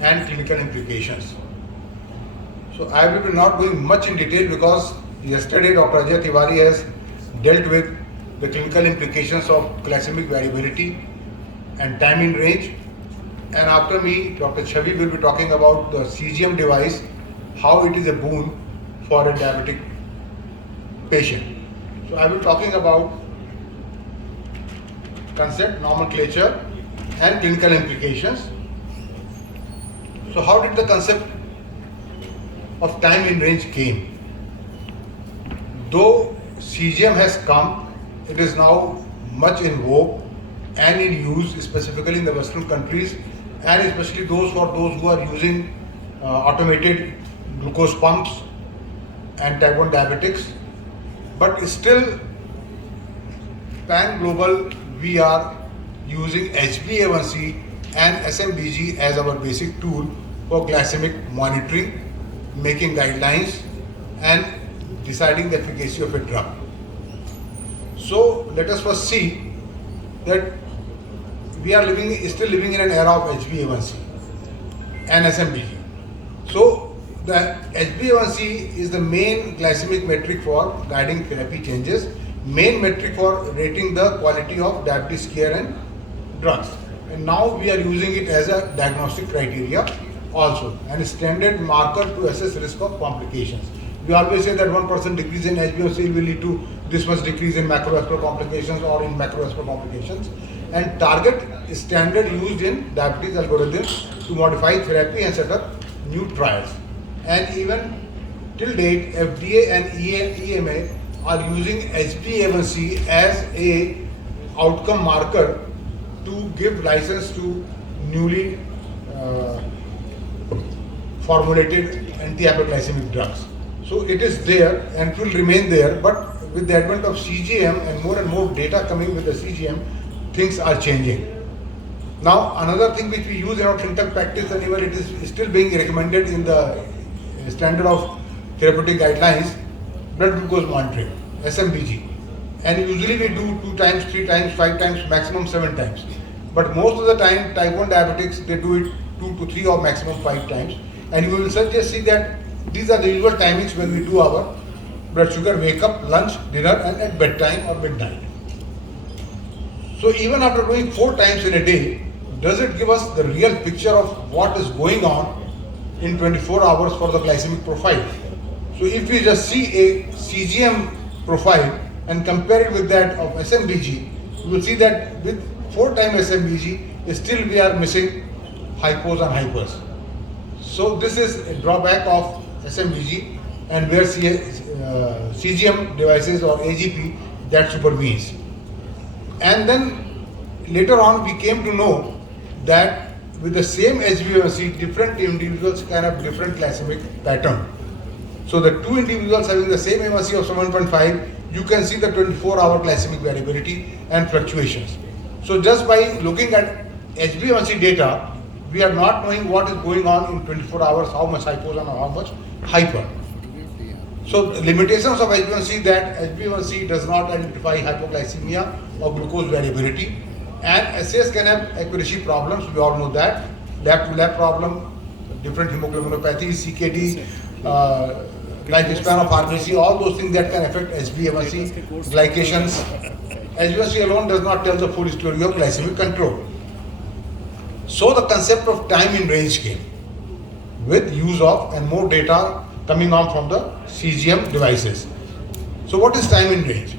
and clinical implications. So I will be not going much in detail because yesterday Dr. Ajay Tiwari has dealt with the clinical implications of glycemic variability and time in range. And after me, Dr. Chavi will be talking about the CGM device, how it is a boon for a diabetic patient. So I will be talking about concept, nomenclature and clinical implications. So how did the concept of time in range came? Though CGM has come, it is now much in vogue and in use, specifically in the Western countries, and especially those who are using automated glucose pumps and type 1 diabetics. But still, pan-global, we are using HbA1c and SMBG as our basic tool for glycemic monitoring, making guidelines and deciding the efficacy of a drug. So let us first see that we are still living in an era of HbA1c and SMBG. So the HbA1c is the main glycemic metric for guiding therapy changes, main metric for rating the quality of diabetes care and drugs. And now we are using it as a diagnostic criteria also and a standard marker to assess risk of complications. We always say that 1% decrease in HbA1c will lead to this much decrease in macrovascular complications or in macrovascular complications. And target is standard used in diabetes algorithms to modify therapy and set up new trials. And even till date, FDA and EMA are using HbA1c as a outcome marker to give license to newly formulated anti-hyperglycemic drugs. So it is there and it will remain there, but with the advent of CGM and more data coming with the CGM, things are changing. Now another thing which we use in our clinical practice, and even it is still being recommended in the standard of therapeutic guidelines, blood glucose monitoring, SMBG. And usually we do 2 times, 3 times, 5 times, maximum 7 times. But most of the time, type 1 diabetics, they do it 2 to 3 or maximum 5 times. And you will just see that these are the usual timings when we do our blood sugar, wake up, lunch, dinner, and at bedtime or midnight. So even after doing 4 times in a day, does it give us the real picture of what is going on in 24 hours for the glycemic profile? So if we just see a CGM profile and compare it with that of SMBG, you will see that with 4 times SMBG, still we are missing hypos and hypers. So this is a drawback of SMBG, and where CGM devices or AGP that supervenes. And then later on we came to know that with the same HbA1c, different individuals can have different glycemic pattern. So the 2 individuals having the same A1c of 7.5, you can see the 24-hour glycemic variability and fluctuations. So just by looking at HbA1c data, we are not knowing what is going on in 24 hours, how much hypos and how much hyper. So the limitations of HbA1c, that HbA1c does not identify hypoglycemia or glucose variability, and SAS can have accuracy problems, we all know that, lab-to-lab problem, different hemoglobinopathies, CKD, lifespan of RBC, all those things that can affect HbA1c, glycations. HbA1c alone does not tell the full story of glycemic control. So the concept of time in range came with use of and more data coming on from the CGM devices. So what is time in range?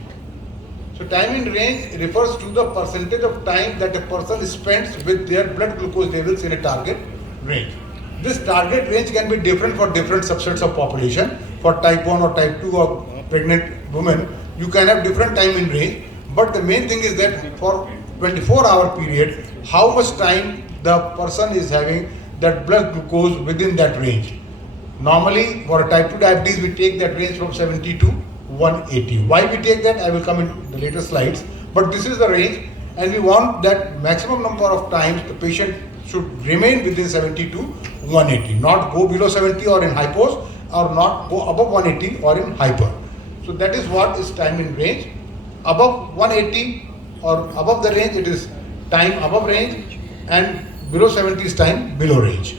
So time in range refers to the percentage of time that a person spends with their blood glucose levels in a target range. This target range can be different for different subsets of population. For type 1 or type 2 or pregnant women, you can have different time in range. But the main thing is that for 24-hour period, how much time the person is having that blood glucose within that range. Normally, for a type 2 diabetes, we take that range from 70 to 180. Why we take that, I will come in the later slides. But this is the range, and we want that maximum number of times the patient should remain within 70 to 180, not go below 70 or in hypos, or not go above 180 or in hyper. So that is what is time in range. Above 180 or above the range, it is time above range, and below 70 is time below range.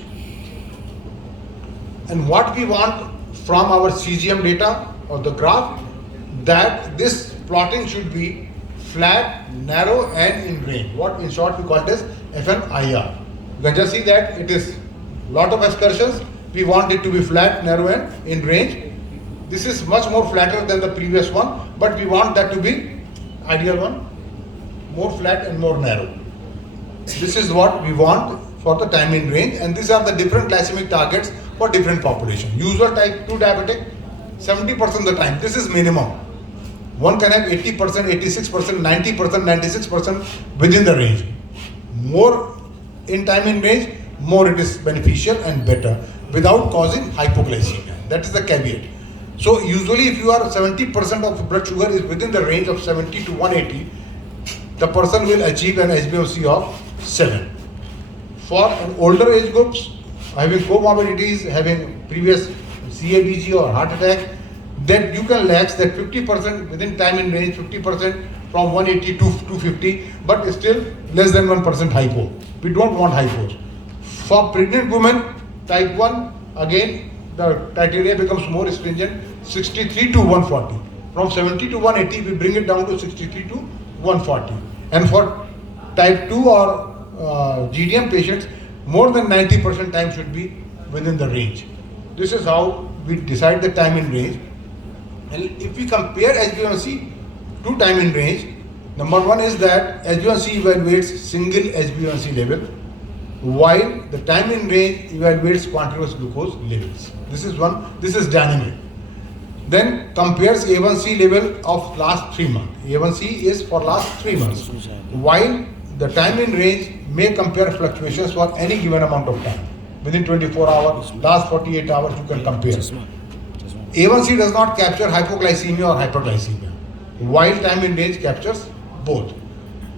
And what we want from our CGM data or the graph, that this plotting should be flat, narrow and in range. What in short we call it as FNIR. You can just see that it is lot of excursions. We want it to be flat, narrow and in range. This is much more flatter than the previous one, but we want that to be ideal one, more flat and more narrow. This is what we want for the time in range, and these are the different glycemic targets for different population. Usual type 2 diabetic, 70% of the time, this is minimum. One can have 80%, 86%, 90%, 96% within the range. More in time in range, more it is beneficial and better without causing hypoglycemia. That is the caveat. So usually if you are 70% of blood sugar is within the range of 70 to 180, the person will achieve an HbA1c of 7. For older age groups, having comorbidities, having previous CABG or heart attack, then you can lax that 50% within time in range, 50% from 180 to 250, but still less than 1% hypo. We don't want hypos. For pregnant women, type 1, again the criteria becomes more stringent, 63 to 140. From 70 to 180, we bring it down to 63 to 140. And for type 2 or GDM patients, more than 90% time should be within the range. This is how we decide the time in range. And if we compare HbA1c to time in range, number one is that HbA1c evaluates single HbA1c level, while the time in range evaluates continuous glucose levels. This is one, this is dynamic. Then compares A1C level of last 3 months. A1C is for last 3 months, while the time in range may compare fluctuations for any given amount of time. Within 24 hours, last 48 hours you can compare. A1C does not capture hypoglycemia or hyperglycemia, while time in range captures both.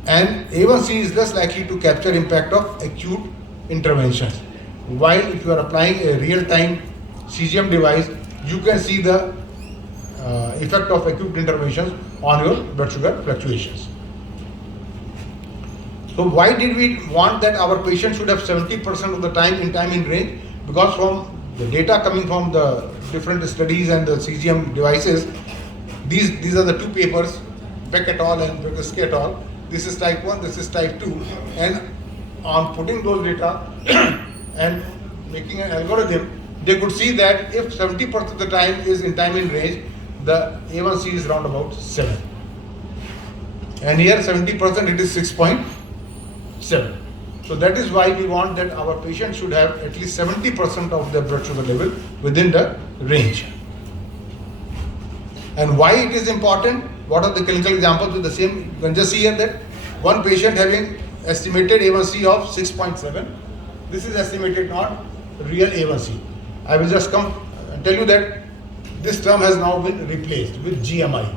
And A1C is less likely to capture impact of acute interventions. While if you are applying a real-time CGM device, you can see the effect of acute interventions on your blood sugar fluctuations. So why did we want that our patient should have 70% of the time in range? Because from the data coming from the different studies and the CGM devices, these are the two papers, Beck et al. And Vygotsky et al. This is type 1, this is type 2. And on putting those data and making an algorithm, they could see that if 70% of the time is in time in range, the A1C is around about 7. And here 70% it is 6.7. So that is why we want that our patient should have at least 70% of their blood sugar level within the range. And why it is important? What are the clinical examples with the same? You can just see here that one patient having estimated A1C of 6.7. This is estimated, not real A1C. I will just come and tell you that this term has now been replaced with GMI.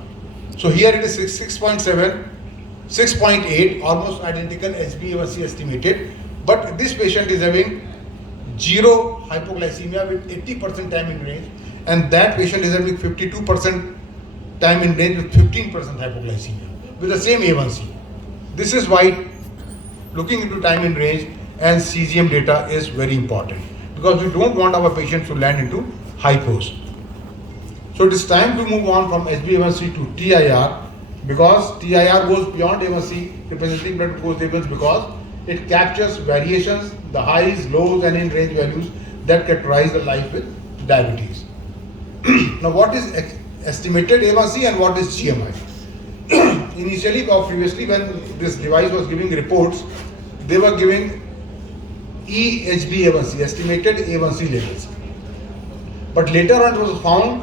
So here it is 6.7, 6.8, almost identical HbA1c estimated, but this patient is having 0 hypoglycemia with 80% time in range, and that patient is having 52% time in range with 15% hypoglycemia with the same A1C. This is why looking into time in range and CGM data is very important, because we don't want our patients to land into hypos. So it is time to move on from HbA1c to TIR, because TIR goes beyond A1c, representing blood glucose levels, because it captures variations, the highs, lows and in range values that characterize the life with diabetes. Now what is estimated A1c and what is GMI? Initially or previously, when this device was giving reports, they were giving HbA1c, estimated A1c levels. But later on it was found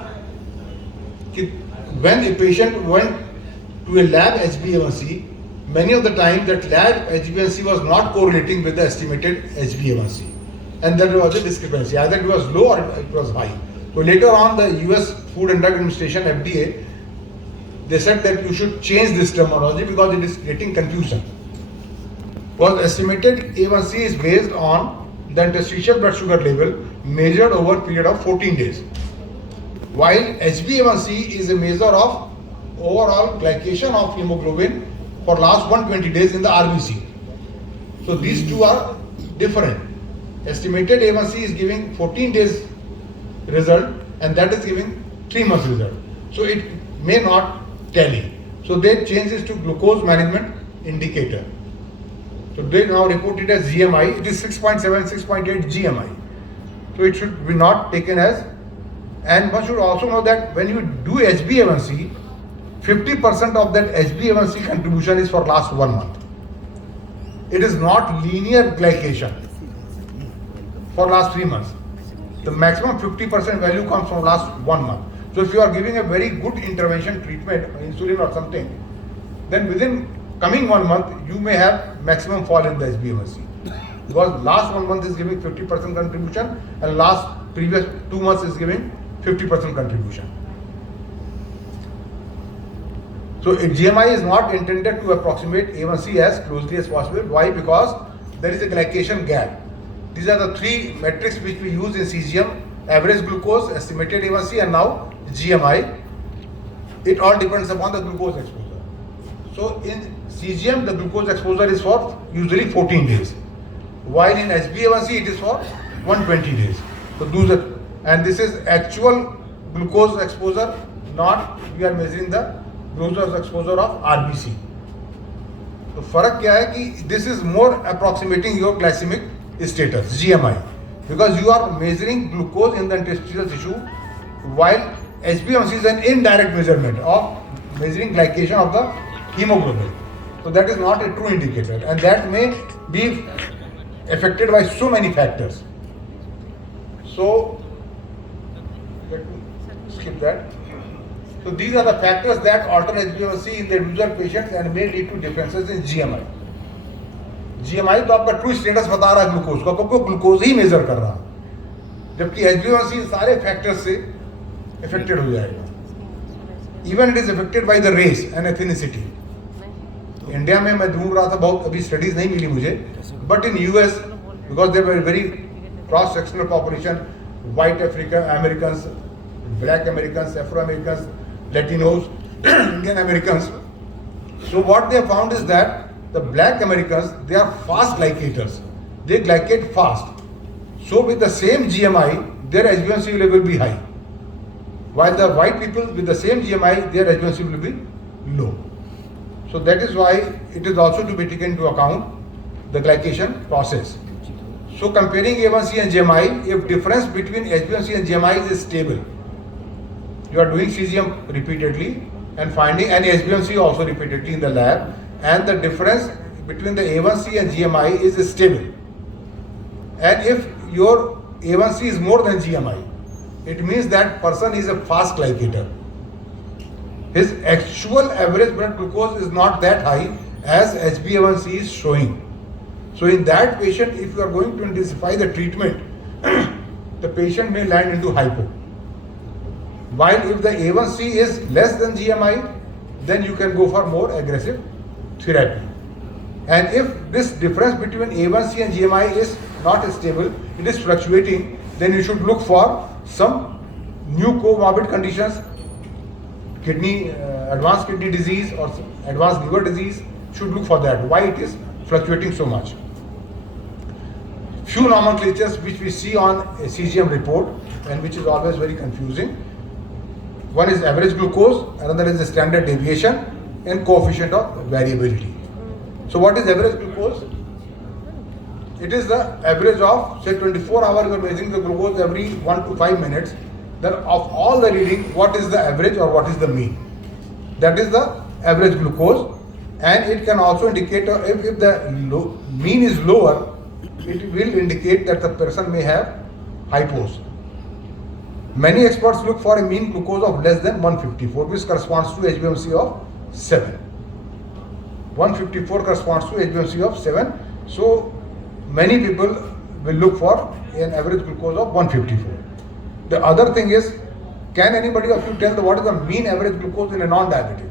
that when a patient went to a lab HbA1c, many of the time that lab HbA1c was not correlating with the estimated HbA1c, and there was a discrepancy, either it was low or it was high. So later on, the US Food and Drug Administration, FDA, they said that you should change this terminology because it is creating confusion. Because estimated A1c is based on the interstitial blood sugar level measured over a period of 14 days, while HbA1c is a measure of overall glycation of hemoglobin for last 120 days in the RBC. So these two are different. Estimated A1c is giving 14 days result, and that is giving 3 months result. So it may not tally. So they change this to glucose management indicator. So they now report it as GMI. It is 6.7, 6.8 GMI. So it should be not taken as. And one should also know that when you do HbA1c, 50% of that HbA1c contribution is for last 1 month. It is not linear glycation for last 3 months. The maximum 50% value comes from last 1 month. So if you are giving a very good intervention treatment, insulin or something, then within coming 1 month, you may have maximum fall in the HbA1c. Because last 1 month is giving 50% contribution and last previous 2 months is giving 50% contribution. So GMI is not intended to approximate A1C as closely as possible. Why? Because there is a glycation gap. These are the 3 metrics which we use in CGM: average glucose, estimated A1C, and now GMI. It all depends upon the glucose exposure. So in CGM, the glucose exposure is for usually 14 days, while in HbA1c it is for 120 days. So those are, and this is actual glucose exposure, not we are measuring the glucose exposure of RBC. तो फर्क क्या है कि this is more approximating your glycemic status, GMI, because you are measuring glucose in the interstitial tissue, while HbA1c is an indirect measurement of measuring glycation of the hemoglobin. So that is not a true indicator, and that may be affected by so many factors. So let me skip that. So these are the factors that alter HbA1c in the individual patients and may lead to differences in GMI. GMI तो आपका true status बता रहा है glucose को, आपको glucose ही major कर रहा है, जबकि HbA1c सारे फैक्टर्स से इफेक्टेड हो जाएगा. Even it is affected by the race and ethnicity. India में मैं ढूंढ रहा था, बहुत अभी स्टडीज नहीं मिली मुझे, but in US because they were very cross sectional population, white American, black American, Afro American, Latinos, Indian American. So what they found is that the black Americans, they are fast glycators. They glycate fast. So with the same GMI, their HbA1c level will be high. While the white people with the same GMI, their HbA1c will be low. So that is why it is also to be taken into account the glycation process. So comparing A1C and GMI, if difference between HbA1c and GMI is stable, you are doing CGM repeatedly and finding any HbA1c also repeatedly in the lab, and the difference between the A1C and GMI is stable, and if your A1C is more than GMI, it means that person is a fast glycator. His actual average blood glucose is not that high as HbA1c is showing. So in that patient, if you are going to intensify the treatment, the patient may land into hypo. While if the A1C is less than GMI, then you can go for more aggressive therapy. And if this difference between A1C and GMI is not stable, it is fluctuating, then you should look for some new comorbid conditions, advanced kidney disease or advanced liver disease. Should look for that. Why it is fluctuating so much? Few nomenclatures which we see on a CGM report and which is always very confusing. One is average glucose, another is the standard deviation, and coefficient of variability. So what is average glucose? It is the average of, say, 24 hours you are measuring the glucose every 1 to 5 minutes. Then of all the reading, what is the average or what is the mean? That is the average glucose, and it can also indicate if the mean is lower, it will indicate that the person may have hypos. Many experts look for a mean glucose of less than 154, which corresponds to HbA1c of 7. 154 corresponds to HbA1c of 7. So many people will look for an average glucose of 154. The other thing is, can anybody of you tell what is the mean average glucose in a non-diabetic?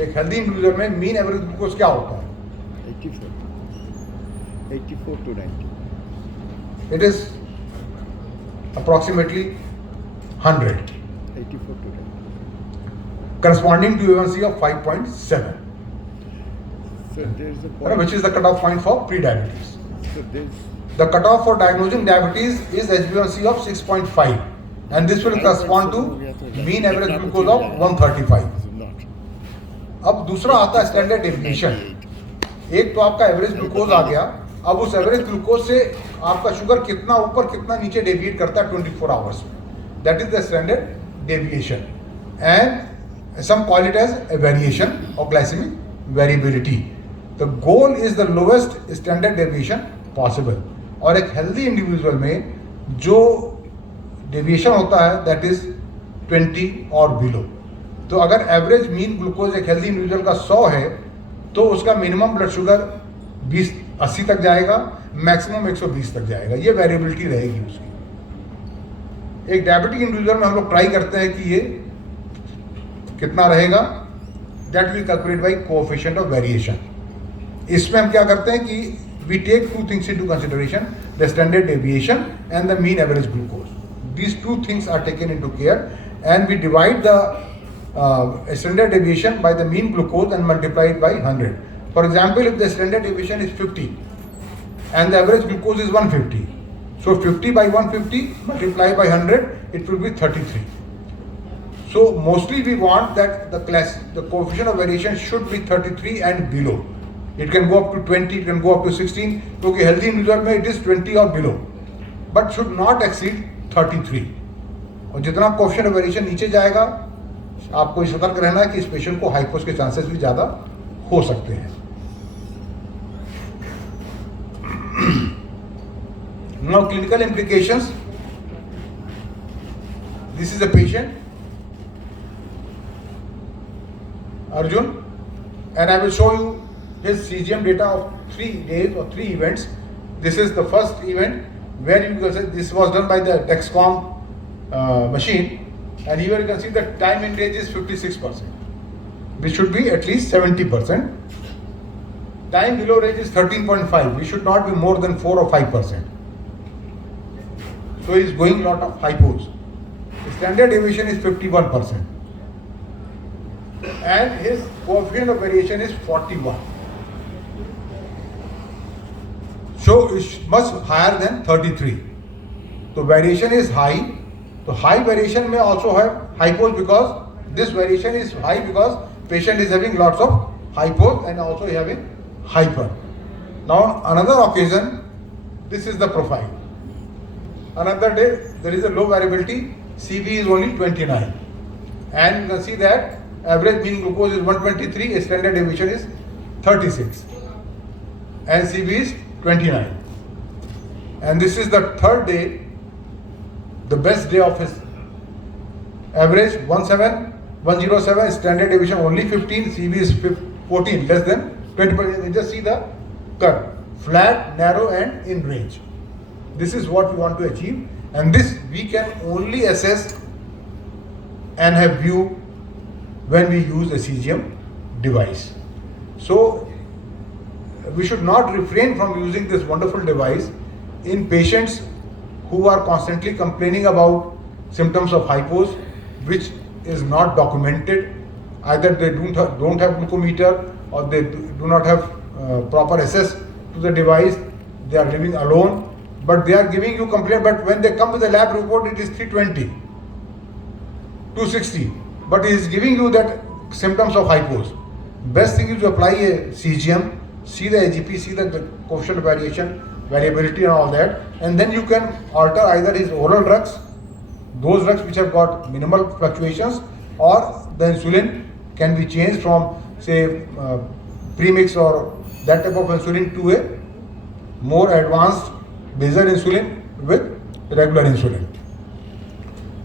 एक healthy individual में mean average glucose क्या होता है? 84 to 90. It is approximately 100, 84 to 90. corresponding to A1C of 5.7, So there is a point. which is the cutoff point for pre-diabetes. So The cutoff for diagnosing diabetes is HbA1c of 6.5 and this will correspond to mean average glucose of 135. अब दूसरा आता है standard deviation. एक तो आपका average glucose आ गया. अब उस एवरेज ग्लूकोज से आपका शुगर कितना ऊपर कितना नीचे डेविएट करता है 24 आवर्स में. That is the standard deviation and some call it as a variation और glycemic variability. The goal is the lowest standard deviation possible. और एक हेल्दी इंडिविजुअल में जो डेविएशन होता है दैट इज 20 और बिलो. तो अगर एवरेज मीन ग्लूकोज एक हेल्दी इंडिविजुअल का 100 है तो उसका मिनिमम ब्लड शुगर 80 तक जाएगा, मैक्सिमम 120 तक जाएगा. ये वेरिएबिलिटी रहेगी उसकी. एक डायबिटिक इंडिविजुअल में हम लोग ट्राई करते हैं कि ये कितना रहेगा. That will calculate by coefficient of variation. इसमें हम क्या करते हैं कि we take two things into consideration, the standard deviation and the mean average glucose. These two things are taken into care and we divide the standard deviation by the mean glucose and multiply it by 100. For example, if the standard deviation is 50 and the average glucose is 150, so 50 by 150 multiplied by 100, it will be 33. So mostly we want that the coefficient of variation should be 33 and below. It can go up to 20, it can go up to 16. क्योंकि healthy individual में it is 20 or below, but should not exceed 33. और जितना coefficient of variation नीचे जाएगा आपको सतर्क रहना है कि इस पेशेंट को हाइपोस के चांसेस भी ज़्यादा हो सकते हैं. Now clinical implications. This is a patient, Arjun, and I will show you his CGM data of 3 days or 3 events. This is the first event where you can say this was done by the Dexcom machine, and here you can see the time in range is 56%, which should be at least 70%. Time below range is 13.5, we should not be more than 4 or 5%. So he is going lot of hypos. The standard deviation is 51%, and his coefficient of variation is 41. So it's much higher than 33. So variation is high. So high variation may also have hypos because this variation is high because patient is having lots of hypos and also having hyper. Now another occasion, this is the profile. Another day there is a low variability. CV is only 29, and you can see that average mean glucose is 123. Standard deviation is 36, and CV is 29. And this is the third day, the best day of his average 107, standard deviation only 15, CV is 14, less than 20%. Just see the curve, flat, narrow and in range. This is what we want to achieve, and this we can only assess and have view when we use a CGM device. So we should not refrain from using this wonderful device in patients who are constantly complaining about symptoms of hypos which is not documented. Either they don't have glucometer or they do not have proper access to the device. They are living alone, but they are giving you complaint, but when they come with the lab report it is 320, 260, but it is giving you that symptoms of hypos. Best thing is to apply a CGM, see the AGP, see the coefficient of variation, variability and all that, and then you can alter either his oral drugs, those drugs which have got minimal fluctuations, or the insulin can be changed from say premix or that type of insulin to a more advanced basal insulin with regular insulin.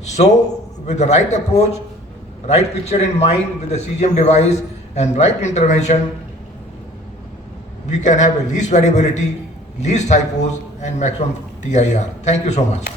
So with the right approach, right picture in mind, with the CGM device and right intervention, we can have a least variability, least hypos and maximum TIR. Thank you so much.